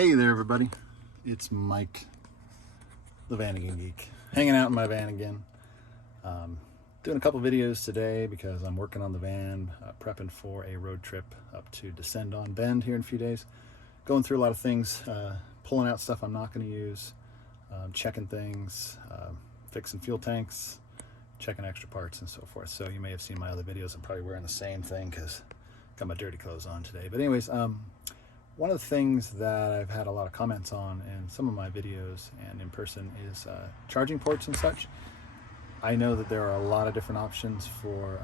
Hey there everybody, it's Mike, the Vanagon Geek, hanging out in my van again. Doing a couple videos today because I'm working on the van, prepping for a road trip up to Descend on Bend here in a few days. Going through a lot of things, pulling out stuff I'm not going to use, checking things, fixing fuel tanks, checking extra parts and so forth. So you may have seen my other videos. I'm probably wearing the same thing because I've got my dirty clothes on today. But anyways, one of the things that I've had a lot of comments on in some of my videos and in person is charging ports and such. I know that there are a lot of different options for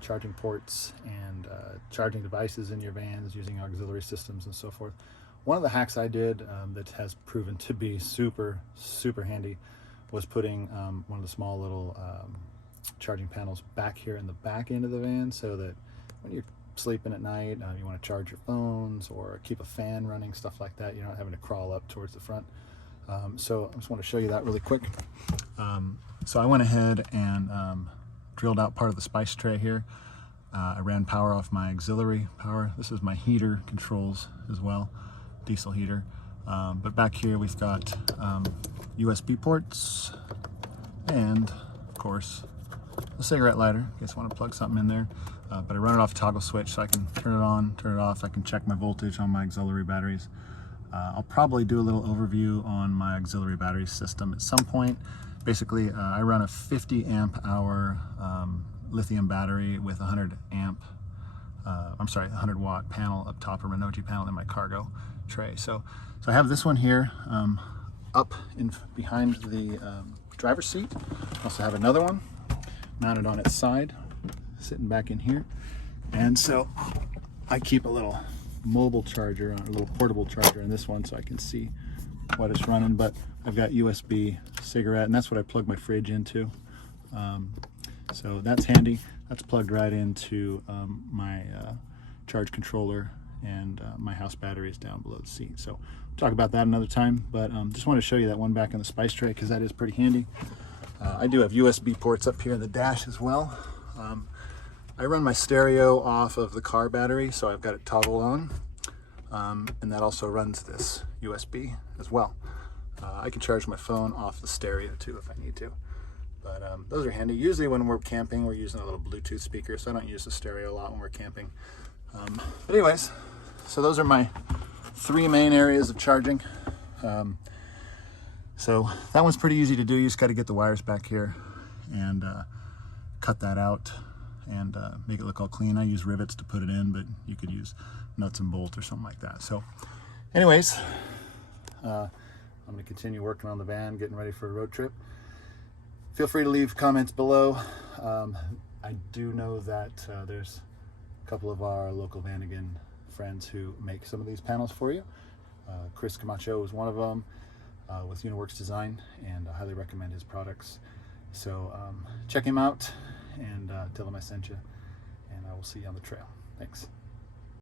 charging ports and charging devices in your vans using auxiliary systems and so forth. One of the hacks I did that has proven to be super handy was putting one of the small little charging panels back here in the back end of the van, so that when you're sleeping at night, you want to charge your phones or keep a fan running, stuff like that, you're not having to crawl up towards the front. So I just want to show you that really quick. So I went ahead and drilled out part of the spice tray here. I ran power off my auxiliary power. This is my heater controls as well, diesel heater. But back here we've got USB ports and of course a cigarette lighter in case I want to plug something in there. But I run it off a toggle switch so I can turn it on, turn it off. I can check my voltage on my auxiliary batteries. I'll probably do a little overview on my auxiliary battery system at some point. Basically, I run a 50 amp hour lithium battery with 100 watt panel up top, a Renoji panel in my cargo tray. So I have this one here up in behind the driver's seat. I also have another one mounted on its side, sitting back in here. And so I keep a little mobile charger, a little portable charger in this one so I can see what it's running. But I've got USB cigarette, and that's what I plug my fridge into. So that's handy. That's plugged right into my charge controller, and my house battery is down below the seat. So we'll talk about that another time, but just want to show you that one back in the spice tray because that is pretty handy. I do have USB ports up here in the dash as well. I run my stereo off of the car battery, so I've got it toggled on, and that also runs this USB as well. I can charge my phone off the stereo too if I need to, but those are handy. Usually when we're camping, we're using a little Bluetooth speaker, so I don't use the stereo a lot when we're camping. But anyways, so those are my three main areas of charging. So that one's pretty easy to do. You just got to get the wires back here and cut that out and make it look all clean. I use rivets to put it in, but you could use nuts and bolts or something like that. So anyways, I'm going to continue working on the van, getting ready for a road trip. Feel free to leave comments below. I do know that there's a couple of our local Vanagon friends who make some of these panels for you. Chris Comacho is one of them with Uniwerks Design, and I highly recommend his products. So check him out and tell him I sent you, and I will see you on the trail. Thanks.